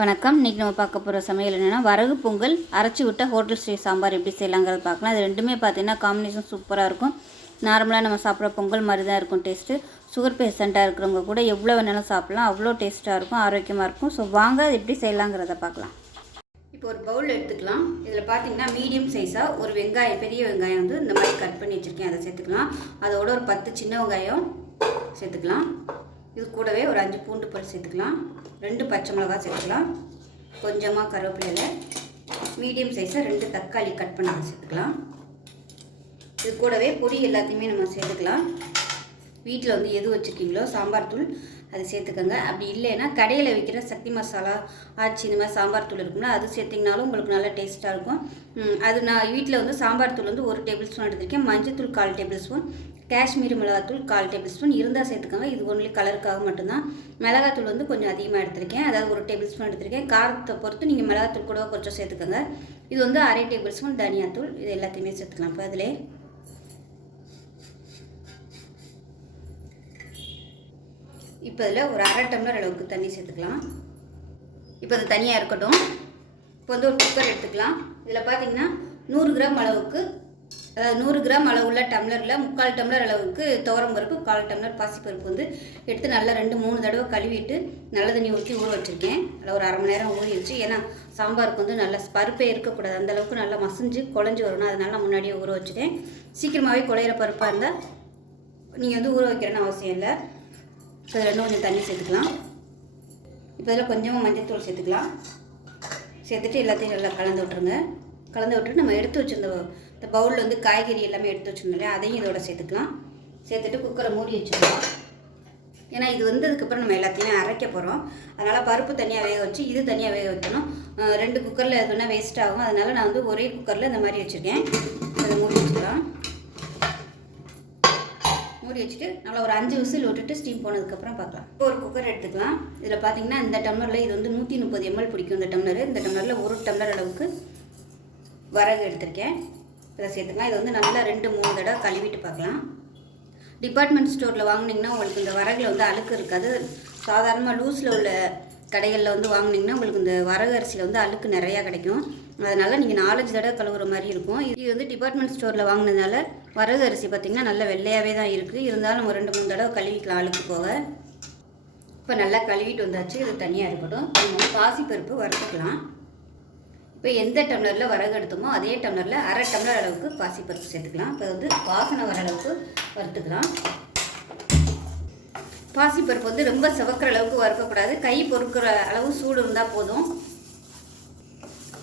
வணக்கம். இன்றைக்கி நம்ம பார்க்க போகிற சமையல் என்னென்னா வரகு பொங்கல் அரைச்சி விட்ட ஹோட்டல் ஸ்டைல் சாம்பார் எப்படி செய்யலாங்கிறது பார்க்கலாம். இது ரெண்டுமே பார்த்திங்கன்னா காம்பினேஷன் சூப்பராக இருக்கும். நார்மலாக நம்ம சாப்பிட்ற பொங்கல் மாதிரி தான் இருக்கும் டேஸ்ட்டு. சுகர் பேஷண்ட்டாக இருக்கிறவங்க கூட எவ்வளோ வேணாலும் சாப்பிட்லாம், அவ்வளோ டேஸ்ட்டாக இருக்கும், ஆரோக்கியமாக இருக்கும். ஸோ வாங்க அது எப்படி செய்யலாங்கிறத பார்க்கலாம். இப்போ ஒரு பவுல் எடுத்துக்கலாம். இதில் பார்த்திங்கன்னா மீடியம் சைஸாக ஒரு வெங்காயம், பெரிய வெங்காயம் வந்து இந்த மாதிரி கட் பண்ணி வச்சுருக்கேன், அதை சேர்த்துக்கலாம். அதோட ஒரு 10 சின்ன வெங்காயம் சேர்த்துக்கலாம். இது கூடவே ஒரு 5 பூண்டு பல் சேர்த்துக்கலாம். 2 பச்சை மிளகாய் சேர்த்துக்கலாம். கொஞ்சமாக கருவேப்பிலையில் மீடியம் சைஸாக 2 தக்காளி கட் பண்ணி சேர்த்துக்கலாம். இது கூடவே பொடி எல்லாத்தையுமே நம்ம சேர்த்துக்கலாம். வீட்டில் வந்து எது வச்சுருக்கீங்களோ சாம்பார் தூள் அது சேர்த்துக்கோங்க. அப்படி இல்லைன்னா கடையில் விற்கிற சக்தி மசாலா ஆச்சி இந்த மாதிரி சாம்பார் தூள் இருக்குங்களா, அது சேர்த்திங்கனாலும் உங்களுக்கு நல்லா டேஸ்ட்டாக இருக்கும். அது நான் வீட்டில் வந்து சாம்பார் தூள் வந்து 1 டேபிள் ஸ்பூன் எடுத்திருக்கேன். மஞ்சள் தூள் 1/4 டேபிள் ஸ்பூன், காஷ்மீரி மிளகாத்தூள் 1/4 டேபிள் ஸ்பூன் இருந்தால் சேர்த்துக்கோங்க. இது ஒன்லி கலருக்காக மட்டும்தான். மிளகாத்தூள் வந்து கொஞ்சம் அதிகமாக எடுத்திருக்கேன், அதாவது 1 டேபிள் ஸ்பூன் எடுத்திருக்கேன். காரத்தை பொறுத்து நீங்கள் மிளகாத்தூள் கூட கொஞ்சம் சேர்த்துக்கோங்க. இது வந்து 1/2 டேபிள் ஸ்பூன் தனியாத்தூள். இது எல்லாத்தையுமே சேர்த்துக்கலாம். இப்போ அதிலே இப்போ இதில் ஒரு 1/2 டம்ளர் அளவுக்கு தண்ணி சேர்த்துக்கலாம். இப்போ அது தனியாக இருக்கட்டும். இப்போ வந்து ஒரு குக்கர் எடுத்துக்கலாம். இதில் பார்த்திங்கன்னா 100 கிராம் அளவுக்கு, அதாவது 100 கிராம் அளவுள்ள டம்ளரில் 3/4 டம்ளர் அளவுக்கு துவரம் பருப்பு, 1/4 டம்ளர் பாசிப்பருப்பு வந்து எடுத்து நல்லா 2-3 தடவை கழுவிட்டு நல்ல தண்ணி ஊற்றி ஊற வச்சுருக்கேன். அதில் ஒரு 1/2 மணி நேரம் ஊறிடுச்சு. ஏன்னா சாம்பாருக்கு வந்து நல்லா பருப்பே இருக்கக்கூடாது, அந்தளவுக்கு நல்லா மசிஞ்சு குழஞ்சி வரணும். அதனால நான் முன்னாடியே ஊற வச்சுட்டேன். சீக்கிரமாகவே குழையிற பருப்பாக இருந்தால் நீங்கள் வந்து ஊற வைக்கிறேன்னு அவசியம் இல்லை. இப்போ இதில் கொஞ்சம் தண்ணி சேர்த்துக்கலாம். இப்போ இதில் கொஞ்சமாக மஞ்சள் தூள் சேர்த்துக்கலாம். சேர்த்துட்டு எல்லாத்தையும் நல்லா கலந்து விட்டுருங்க. கலந்து விட்டுட்டு நம்ம எடுத்து வச்சுருந்த இந்த பவுலில் வந்து காய்கறி எல்லாமே எடுத்து வச்சுருந்தோம் இல்லையா, அதையும் இதோட சேர்த்துக்கலாம். சேர்த்துட்டு குக்கரை மூடி வச்சுருக்கோம். ஏன்னா இது வந்ததுக்கப்புறம் நம்ம எல்லாத்தையுமே அரைக்க போகிறோம். அதனால் பருப்பு தனியாக வேக வச்சு இது தனியாக வேக வைக்கணும். 2 குக்கரில் எதுனா வேஸ்ட் ஆகும். அதனால் நான் வந்து ஒரே குக்கரில் இந்த மாதிரி வச்சுருக்கேன். அதை மூடி வச்சுக்கலாம். மூடி வச்சுட்டு நல்லா ஒரு 5 விசில் விட்டுட்டு ஸ்டீம் போனதுக்கப்புறம் பார்க்கலாம். இப்போ ஒரு குக்கர் எடுத்துக்கலாம். இதில் பார்த்தீங்கன்னா இந்த டம்ளரில் இது வந்து 130 ml பிடிக்கும் இந்த டம்ளர். இந்த டம்ளரில் 1 டம்ளர் அளவுக்கு வரகு எடுத்திருக்கேன். இதை சேர்த்துக்கலாம். இதை வந்து நல்லா 2-3 தடவை கழுவிட்டு பார்க்கலாம். டிபார்ட்மெண்ட் ஸ்டோரில் வாங்கினீங்கன்னா உங்களுக்கு இந்த வரகுல வந்து அழுக்கு இருக்காது. சாதாரணமாக லூஸில் உள்ள கடைகளில் வந்து வாங்கினீங்கன்னா உங்களுக்கு இந்த வரகு அரிசியில் வந்து அழுக்கு நிறையா கிடைக்கும். அதனால் நீங்கள் 4-5 தடவை கழுவுற மாதிரி இருக்கும். இது வந்து டிபார்ட்மெண்ட் ஸ்டோரில் வாங்கினதுனால வரகு அரிசி பார்த்திங்கன்னா நல்லா வெள்ளையாகவே தான் இருக்குது. இருந்தாலும் நம்ம 2-3 தடவை கழுவிக்கலாம் அழுக்கு போக. இப்போ நல்லா கழுவிட்டு வந்தாச்சு. இது தனியாக இருக்கட்டும். நம்ம பாசிப்பருப்பு வறுத்துக்கலாம். இப்போ எந்த டம்ளரில் வரகு எடுத்தோமோ அதே டம்ளரில் 1/2 டம்ளர் அளவுக்கு பாசிப்பருப்பு சேர்த்துக்கலாம். இப்போ வந்து வாசனை வர அளவுக்கு வறுத்துக்கலாம். பாசிப்பருப்பு வந்து ரொம்ப சிவக்கிற அளவுக்கு வறுக்கக்கூடாது. கை பொறுக்கிற அளவு சூடு இருந்தால் போதும்.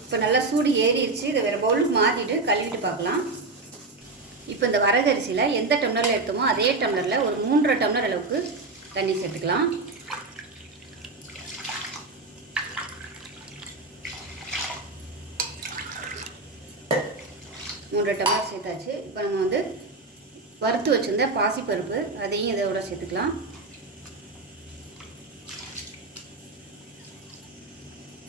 இப்போ நல்லா சூடு ஏறிடுச்சு. இதை வேறு பவுலுக்கு மாற்றிட்டு கழுவிட்டு பார்க்கலாம். இப்போ இந்த வரகு அரிசியில் எந்த டம்ளரில் எடுத்தோமோ அதே டம்ளரில் ஒரு 3.5 டம்ளர் அளவுக்கு தண்ணி சேர்த்துக்கலாம். மூன்றரை டம்ளர் சேர்த்தாச்சு. இப்போ நம்ம வந்து வறுத்து வச்சுருந்த பாசிப்பருப்பு அதையும் இதோட சேர்த்துக்கலாம்.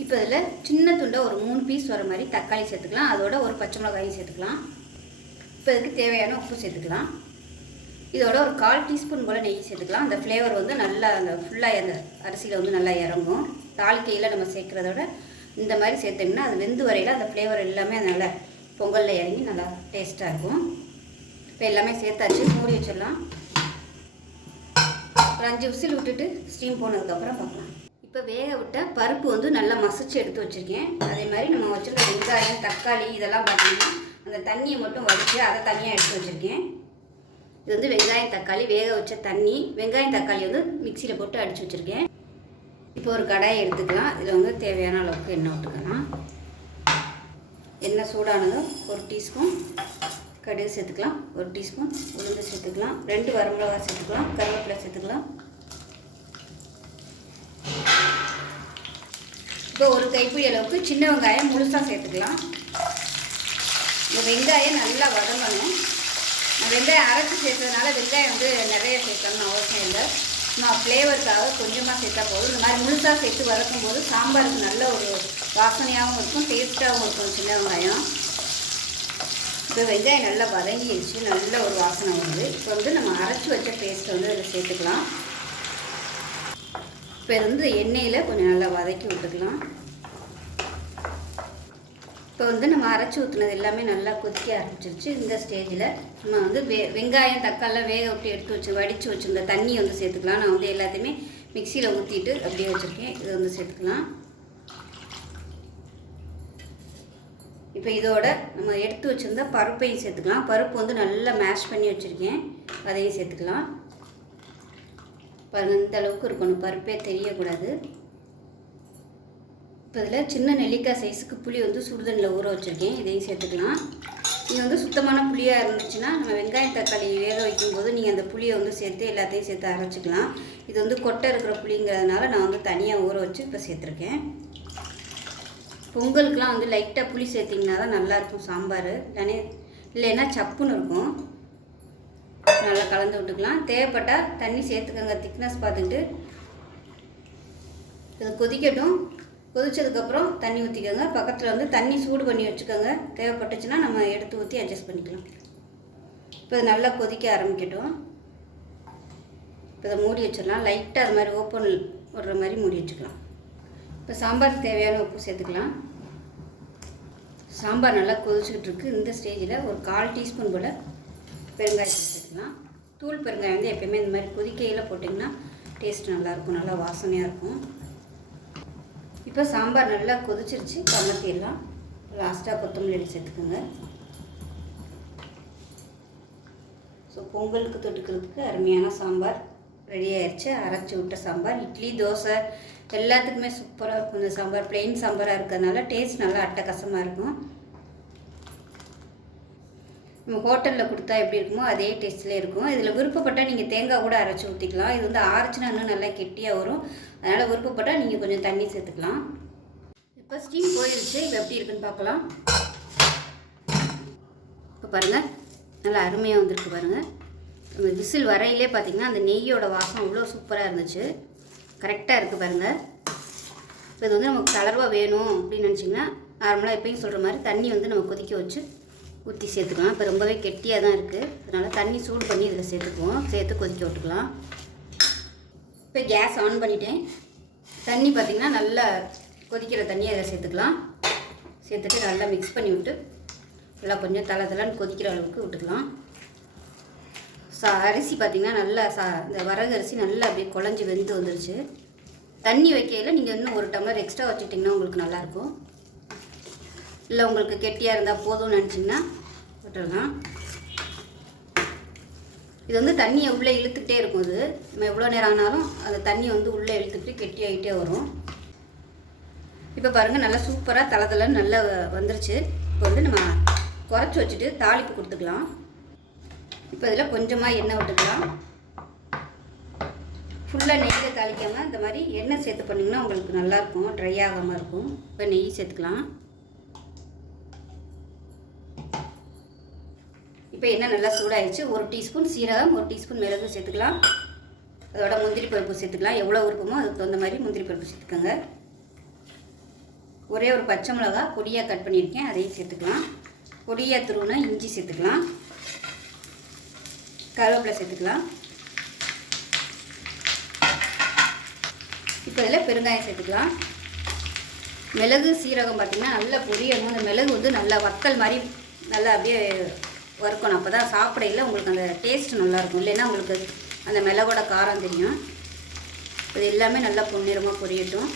இப்போ இதில் சின்ன துண்டாக ஒரு 3 பீஸ் வர மாதிரி தக்காளி சேர்த்துக்கலாம். அதோட ஒரு பச்சை மிளகாயும் சேர்த்துக்கலாம். இப்போ இதுக்கு தேவையான உப்பு சேர்த்துக்கலாம். இதோட ஒரு 1/4 டீஸ்பூன் போல் நெய் சேர்த்துக்கலாம். அந்த ஃப்ளேவர் வந்து நல்லா அந்த ஃபுல்லாக அந்த அரிசியில் வந்து நல்லா இறங்கும். தாளிக்கையில் நம்ம சேர்க்குறதோட இந்த மாதிரி சேர்த்திங்கன்னா அது வெந்து வரையில் அந்த ஃப்ளேவர் எல்லாமே நல்லா பொங்கலில் இறங்கி நல்லா டேஸ்ட்டாக இருக்கும். இப்போ எல்லாமே சேர்த்தாச்சு. மூடி வச்சிடலாம். ஒரு 5 விசில் விட்டுட்டு ஸ்டீம் போனதுக்கப்புறம் பார்க்கலாம். இப்போ வேக விட்ட பருப்பு வந்து நல்லா மசிச்சு எடுத்து வச்சுருக்கேன். அதே மாதிரி நம்ம வச்சுருக்க வெங்காயம், தக்காளி இதெல்லாம் பார்த்திங்கன்னா அந்த தண்ணியை மட்டும் வடித்து அதை தனியாக எடுத்து வச்சுருக்கேன். இது வந்து வெங்காயம் தக்காளி வேக வச்ச தண்ணி. வெங்காயம் தக்காளி வந்து மிக்சியில் போட்டு அடித்து வச்சுருக்கேன். இப்போ ஒரு கடாயை எடுத்துக்கலாம். இதில் வந்து தேவையான அளவுக்கு எண்ணெய் விட்டுக்கலாம். எண்ணெய் சூடானதும் 1 டீஸ்பூன் கடுகு சேர்த்துக்கலாம். 1 டீஸ்பூன் உளுந்து சேர்த்துக்கலாம். 2 வரமிளகாய் சேர்த்துக்கலாம். கருவேப்பிலை சேர்த்துக்கலாம். இப்போ ஒரு கைப்பிடி அளவுக்கு சின்ன வெங்காயம் முழுசாக சேர்த்துக்கலாம். இந்த வெங்காயம் நல்லா வதங்கணும். வெங்காயம் அரைச்சி சேர்த்ததுனால வெங்காயம் வந்து நிறைய சேர்க்கணும்னு அவசியம் இல்லை. நான் ஃப்ளேவருக்காக கொஞ்சமாக சேர்த்தா போதும். இந்த மாதிரி முழுசாக சேர்த்து வதக்கும் போது சாம்பாருக்கு நல்ல ஒரு வாசனையாகவும் இருக்கும், டேஸ்ட்டாகவும் இருக்கும் சின்ன வெங்காயம். இப்போ வெங்காயம் நல்லா வதங்கிடுச்சு, நல்ல ஒரு வாசனை வருது. இப்போ வந்து நம்ம அரைச்சி வச்ச பேஸ்ட்டை வந்து இதில் சேர்த்துக்கலாம். இப்போ இது வந்து எண்ணெயில் கொஞ்சம் நல்லா வதக்கி விட்டுக்கலாம். இப்போ வந்து நம்ம அரைச்சி ஊற்றுனது எல்லாமே நல்லா கொதிக்க ஆரம்பிச்சிருச்சு. இந்த ஸ்டேஜில் நம்ம வந்து வெங்காயம் தக்காளிலாம் வேக விட்டு எடுத்து வடித்து வச்சுருந்த தண்ணி வந்து சேர்த்துக்கலாம். நான் வந்து எல்லாத்தையுமே மிக்சியில் ஊற்றிட்டு அப்படியே வச்சுருக்கேன். இது வந்து சேர்த்துக்கலாம். இப்போ இதோட நம்ம எடுத்து வச்சுருந்த பருப்பையும் சேர்த்துக்கலாம். பருப்பு வந்து நல்லா மேஷ் பண்ணி வச்சுருக்கேன், அதையும் சேர்த்துக்கலாம். பாருங்கள், இந்த அளவுக்கு இருக்கணும், பருப்பே தெரியக்கூடாது. இப்போ இதில் சின்ன நெல்லிக்காய் சைஸுக்கு புளி வந்து சுடுதண்ணில் ஊற வச்சுருக்கேன், இதையும் சேர்த்துக்கலாம். நீங்கள் வந்து சுத்தமான புளியாக இருந்துச்சுன்னா நம்ம வெங்காயம் தக்காளி வேக வைக்கும்போது நீங்கள் அந்த புளியை வந்து சேர்த்து எல்லாத்தையும் சேர்த்து அரைச்சிக்கலாம். இது வந்து கொட்டை இருக்கிற புளிங்கிறதுனால நான் வந்து தனியாக ஊற வச்சு இப்போ சேர்த்துருக்கேன். பொங்கலுக்கெலாம் வந்து லைட்டாக புளி சேர்த்திங்கன்னா தான் நல்லாயிருக்கும் சாம்பார், இல்லைன்னா சப்புன்னு இருக்கும். நல்லா கலந்து விட்டுக்கலாம். தேவைப்பட்டால் தண்ணி சேர்த்துக்கோங்க, திக்னஸ் பார்த்துக்கிட்டு. இது கொதிக்கட்டும். கொதிச்சதுக்கப்புறம் தண்ணி ஊற்றிக்கோங்க. பக்கத்தில் வந்து தண்ணி சூடு பண்ணி வச்சுக்கோங்க. தேவைப்பட்டுச்சுன்னா நம்ம எடுத்து ஊற்றி அட்ஜஸ்ட் பண்ணிக்கலாம். இப்போ இது நல்லா கொதிக்க ஆரம்பிக்கட்டும். இப்போ இதை மூடி வச்சிடலாம். லைட்டாக அது மாதிரி ஓப்பன் விடுற மாதிரி மூடி வச்சுக்கலாம். இப்போ சாம்பாருக்கு தேவையான உப்பு சேர்த்துக்கலாம். சாம்பார் நல்லா கொதிச்சுக்கிட்டு இருக்குது. இந்த ஸ்டேஜில் ஒரு 1/4 டீஸ்பூன் போல் பெருங்காயம் சேர்த்துக்கலாம். தூள் பெருங்காயம் வந்து எப்போயுமே இந்த மாதிரி கொதிக்கையில் போட்டிங்கன்னா டேஸ்ட் நல்லாயிருக்கும், நல்லா வாசனையாக இருக்கும். இப்போ சாம்பார் நல்லா கொதிச்சிருச்சு, கமத்திடலாம். லாஸ்ட்டாக கொத்தமல்லி சேர்த்துக்கோங்க. ஸோ பொங்கலுக்கு தொட்டுக்கிறதுக்கு அருமையான சாம்பார் ரெடி ஆயிடுச்சு. அரைச்சி விட்ட சாம்பார் இட்லி தோசை எல்லாத்துக்குமே சூப்பராக இருக்கும். இந்த சாம்பார் பிளெயின் சாம்பாராக இருக்கிறதுனால டேஸ்ட் நல்லா அட்டகாசமாக இருக்கும். நம்ம ஹோட்டலில் கொடுத்தா எப்படி இருக்குமோ அதே டேஸ்ட்லேயே இருக்கும். இதில் விருப்பப்பட்டால் நீங்கள் தேங்காய் கூட அரைச்சி ஊற்றிக்கலாம். இது வந்து ஆரைச்சினா இன்னும் நல்லா கெட்டியாக வரும். அதனால் விருப்பப்பட்டால் நீங்கள் கொஞ்சம் தண்ணி சேர்த்துக்கலாம். இப்போ ஸ்டீம் போயிடுச்சு. இப்போ எப்படி இருக்குன்னு பார்க்கலாம். இப்போ பாருங்கள், நல்லா அருமையாக வந்துருக்கு பாருங்கள். நம்ம விசில் வரையிலே பார்த்திங்கன்னா அந்த நெய்யோட வாசம் அவ்வளோ சூப்பராக இருந்துச்சு. கரெக்டாக இருக்குது பாருங்கள். இப்போ இது வந்து நமக்கு தளர்வாக வேணும் அப்படின்னு நினச்சிங்கன்னா நார்மலாக எப்பயும் சொல்கிற மாதிரி தண்ணி வந்து நம்ம கொதிக்க வச்சு ஊற்றி சேர்த்துக்கலாம். இப்போ ரொம்பவே கெட்டியாக தான் இருக்குது, அதனால் தண்ணி சூடு பண்ணி இதில் சேர்த்துக்குவோம். சேர்த்து கொதிக்க விட்டுக்கலாம். இப்போ கேஸ் ஆன் பண்ணிட்டேன். தண்ணி பார்த்திங்கன்னா நல்லா கொதிக்கிற தண்ணியை அதில் சேர்த்துக்கலாம். சேர்த்துட்டு நல்லா மிக்ஸ் பண்ணி விட்டு நல்லா கொஞ்சம் தளன்னு கொதிக்கிற அளவுக்கு விட்டுக்கலாம். அரிசி பார்த்திங்கன்னா நல்லா இந்த வரகு அரிசி நல்லா அப்படியே குழஞ்சி வெந்து வந்துருச்சு. தண்ணி வைக்கையில் நீங்கள் இன்னும் 1 டம்ளர் எக்ஸ்ட்ரா வச்சுட்டிங்கன்னா உங்களுக்கு நல்லாயிருக்கும். இல்லை உங்களுக்கு கெட்டியாக இருந்தால் போதும்னு நினச்சிங்கன்னா விட்டுடலாம். இது வந்து தண்ணியை உள்ளே இழுத்துக்கிட்டே இருக்கும். இது நம்ம எவ்வளோ நேரம் ஆனாலும் அந்த தண்ணி வந்து உள்ளே இழுத்துக்கிட்டு கெட்டியாகிட்டே வரும். இப்போ பாருங்கள், நல்லா சூப்பராக தளன்னு நல்லா வந்துருச்சு. இப்போ வந்து நம்ம குறைச்சி வச்சுட்டு தாளிப்பு கொடுத்துக்கலாம். இப்போ இதில் கொஞ்சமாக எண்ணெய் விட்டுக்கலாம். ஃபுல்லாக நெய்யில் தாளிக்காமல் இந்த மாதிரி எண்ணெய் சேர்த்து பண்ணிங்கன்னா உங்களுக்கு நல்லாயிருக்கும், ட்ரை ஆகாமல் இருக்கும். இப்போ நெய் சேர்த்துக்கலாம். இப்போ எண்ணெய் நல்லா சூடாகிடுச்சு. 1 டீஸ்பூன் சீரகம், 1 டீஸ்பூன் மிளகு சேர்த்துக்கலாம். அதோட முந்திரி பருப்பு சேர்த்துக்கலாம். எவ்வளோ விருப்பமோ அதுக்கு தகுந்த மாதிரி முந்திரி பருப்பு சேர்த்துக்கோங்க. ஒரே ஒரு பச்சை மிளகா பொடியாக கட் பண்ணியிருக்கேன், அதையும் சேர்த்துக்கலாம். பொடியாக துருவினா இஞ்சி சேர்த்துக்கலாம். கருவேப்பிலை சேர்த்துக்கலாம். இப்போ இதில் பெருங்காயம் சேர்த்துக்கலாம். மிளகு சீரகம் பார்த்திங்கன்னா நல்லா பொரியணும். அந்த மிளகு வந்து நல்லா வத்தல் மாதிரி நல்லா அப்படியே வறுக்கணும். அப்போ தான் சாப்பிடையில் உங்களுக்கு அந்த டேஸ்ட் நல்லாயிருக்கும். இல்லைன்னா உங்களுக்கு அந்த மிளகோட காரம் தெரியும். இது எல்லாமே நல்லா பொன்னிறமாக பொரியட்டும்.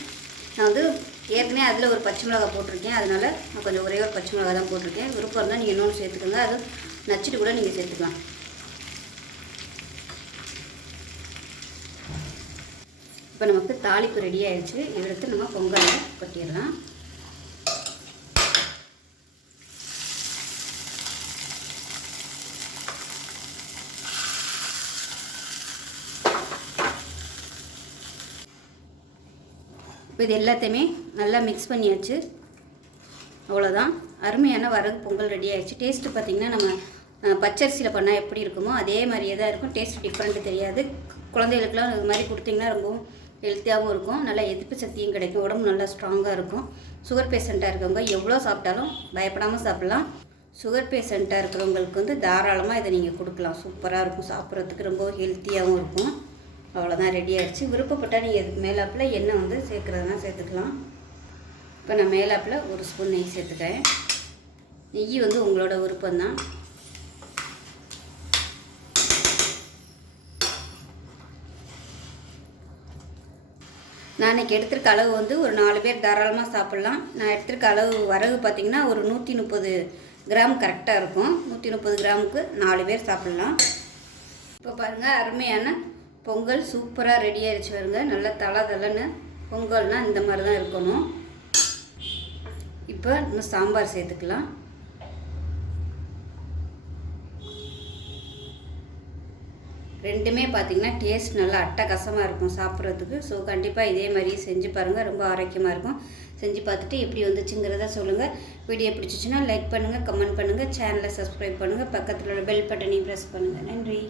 நான் வந்து ஏற்கனவே அதில் ஒரு பச்சை மிளகா போட்டிருக்கேன், அதனால் நான் கொஞ்சம் ஒரே ஒரு பச்சை மிளகா தான் போட்டிருக்கேன். விருப்பம் இருந்தால் நீங்கள் இன்னொன்று சேர்த்துக்கோங்க, அது நச்சுட்டு கூட நீங்கள் சேர்த்துக்கலாம். இப்போ நமக்கு தாளிப்பு ரெடி ஆகிடுச்சு. எடுத்து நம்ம பொங்கலை கொட்டிடலாம். இப்போ இது எல்லாத்தையுமே நல்லா மிக்ஸ் பண்ணியாச்சு. அவ்வளோதான், அருமையான வரகு பொங்கல் ரெடி ஆகிடுச்சு. டேஸ்ட்டு பார்த்திங்கன்னா நம்ம பச்சரிசியில் பண்ணால் எப்படி இருக்குமோ அதே மாதிரியே தான் இருக்கும். டேஸ்ட் டிஃப்ரெண்ட்டு தெரியாது. குழந்தைகளுக்குலாம் இது மாதிரி கொடுத்திங்கன்னா ரொம்பவும் ஹெல்த்தியாகவும் இருக்கும். நல்லா எதிர்ப்பு சக்தியும் கிடைக்கும். உடம்பு நல்லா ஸ்ட்ராங்காக இருக்கும். சுகர் பேஷண்ட்டாக இருக்கவங்க எவ்வளோ சாப்பிட்டாலும் பயப்படாமல் சாப்பிட்லாம். சுகர் பேஷண்ட்டாக இருக்கிறவங்களுக்கு வந்து தாராளமாக இதை நீங்கள் கொடுக்கலாம். சூப்பராக இருக்கும், சாப்பிட்றதுக்கு ரொம்ப ஹெல்த்தியாகவும் இருக்கும். அவ்வளோதான் ரெடி ஆகிடுச்சு. விருப்பப்பட்டால் நீங்கள் இதுக்கு மேலாப்பில் எண்ணெய் வந்து சேர்க்குறதுனா சேர்த்துக்கலாம். இப்போ நான் மேலாப்பில் 1 ஸ்பூன் நெய் சேர்த்துக்கிறேன். நெய் வந்து உங்களோட விருப்பம்தான். நான் இன்றைக்கி எடுத்துருக்க அளவு வந்து ஒரு 4 பேர் தாராளமாக சாப்பிட்லாம். நான் எடுத்துருக்க அளவு வரகு பார்த்திங்கன்னா ஒரு 130 கிராம் கரெக்டாக இருக்கும். 130 கிராமுக்கு 4 பேர் சாப்பிட்லாம். இப்போ பாருங்கள், அருமையான பொங்கல் சூப்பராக ரெடி ஆகிடுச்சு. வருங்க, நல்லா தலன்னு பொங்கல்னால் இந்த மாதிரி தான் இருக்கணும். இப்போ நம்ம சாம்பார் சேர்த்துக்கலாம். ரெண்டுமே பார்த்திங்கன்னா டேஸ்ட் நல்லா அட்டகாசமாக இருக்கும் சாப்பிட்றதுக்கு. ஸோ கண்டிப்பாக இதே மாதிரியே செஞ்சு பாருங்கள், ரொம்ப ஆரோக்கியமாக இருக்கும். செஞ்சு பார்த்துட்டு எப்படி வந்துச்சுங்கிறத சொல்லுங்கள். வீடியோ பிடிச்சிச்சின்னா லைக் பண்ணுங்கள், கமெண்ட் பண்ணுங்கள், சேனலை சப்ஸ்கிரைப் பண்ணுங்கள், பக்கத்தில் உள்ள பெல் பட்டனையும் ப்ரெஸ் பண்ணுங்கள். நன்றி.